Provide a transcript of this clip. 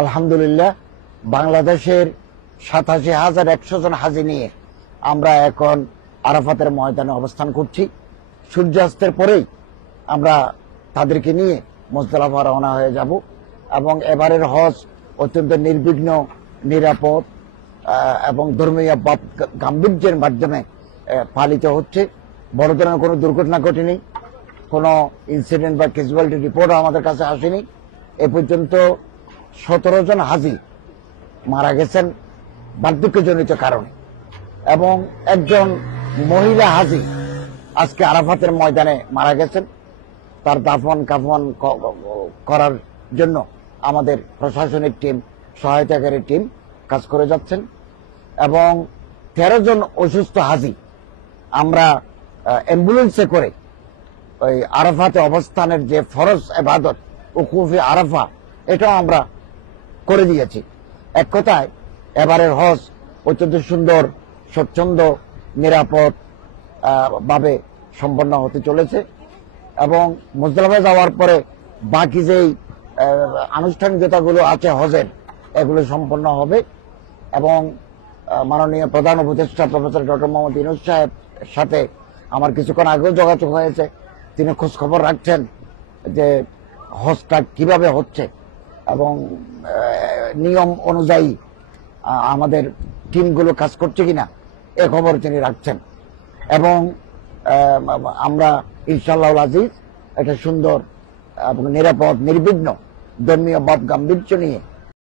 আলহামদুলিল্লাহ, বাংলাদেশের ৮৭,১০০ জন হাজি নিয়ে আমরা এখন আরাফাতের ময়দানে অবস্থান করছি। সূর্যাস্তের পরেই আমরা তাদেরকে নিয়ে মুজদালিফা রওনা হয়ে যাব এবং এবারের হজ অত্যন্ত নির্বিঘ্ন, নিরাপদ এবং ধর্মীয় গাম্ভীর্যের মাধ্যমে পালিত হচ্ছে। বড় ধরনের কোনো দুর্ঘটনা ঘটেনি, কোনো ইনসিডেন্ট বা ক্যাজুয়ালিটি রিপোর্টও আমাদের কাছে আসেনি। এ পর্যন্ত ১৭ জন হাজি মারা গেছেন বার্ধক্যজনিত কারণে এবং একজন মহিলা হাজি আজকে আরাফাতের ময়দানে মারা গেছেন। তার দাফন কাফন করার জন্য আমাদের প্রশাসনিক টিম, সহায়তাকারী টিম কাজ করে যাচ্ছেন এবং ১৩ জন অসুস্থ হাজি আমরা অ্যাম্বুলেন্সে করে ওই আরাফাতে অবস্থানের যে ফরজ ইবাদত উকুফে আরাফা, এটাও আমরা করে দিয়েছি। এক কথায় এবারের হজ অত্যন্ত সুন্দর, স্বচ্ছন্দ, নিরাপদ ভাবে সম্পন্ন হতে চলেছে এবং মুজদালিফায় যাওয়ার পরে বাকি যেই আনুষ্ঠানিকতাগুলো আছে হজের, এগুলো সম্পন্ন হবে এবং মাননীয় প্রধান উপদেষ্টা প্রফেসর ডক্টর মোহাম্মদ ইউনূস সাহেব সাথে আমার কিছুক্ষণ আগেও যোগাযোগ হয়েছে। তিনি খোঁজ খবর রাখছেন যে হজটা কিভাবে হচ্ছে এবং নিয়ম অনুযায়ী আমাদের টিমগুলো কাজ করছে কিনা এ খবর তিনি রাখছেন এবং আমরা ইনশাআল্লাহ আজিজ একটা সুন্দর এবং নিরাপদ, নির্বিঘ্ন ধর্মীয় ভাব গাম্ভীর্য নিয়ে